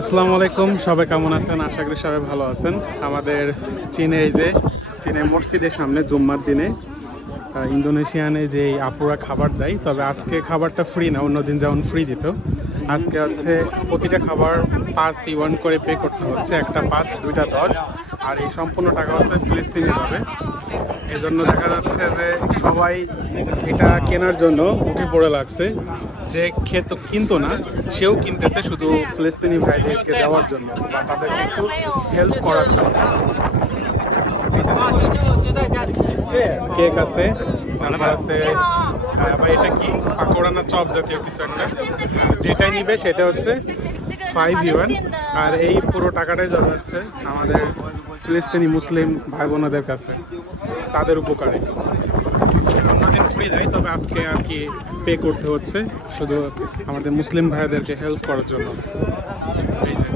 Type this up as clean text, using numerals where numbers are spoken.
আসসালামু আলাইকুম, সবাই কেমন আছেন? আশা করি সবাই ভালো আছেন। আমাদের চীনে চীনে মসজিদের সামনে জুম্মার দিনে ইন্দোনেশিয়ানে যে আপুরা খাবার দেয়, তবে আজকে খাবারটা ফ্রি না, অন্যদিন যেমন ফ্রি দিত। আজকে হচ্ছে প্রতিটা খাবার 5 ইউয়ান করে পে করতে হচ্ছে, একটা 5 দুইটা 10, আর এই সম্পূর্ণ টাকা হচ্ছে ফিলিস্তিনি হবে। এই জন্য দেখা যাচ্ছে যে সবাই এটা কেনার জন্য উঠে পড়ে লাগছে। যে কিনতো না সেও কিনতেছে শুধু ফিলিস্তিনি ভাইদেরকে দেওয়ার জন্য বা তাদেরকে একটু হেল্প করার জন্য। কেক আছে, তারপর আছে বা এটা কি পাকোড়া না চপ জাতীয় কিছু একটা, যেটাই নিবে সেটা হচ্ছে 5 ইউয়ান। আর এই পুরো টাকাটাই যাবে হচ্ছে আমাদের ফিলিস্তিনি মুসলিম ভাই বোনদের কাছে, তাদের উপকারে। অন্যদিন ফ্রি দেয়, তবে আজকে আর কি পে করতে হচ্ছে শুধু আমাদের মুসলিম ভাইদেরকে হেল্প করার জন্য। এই যে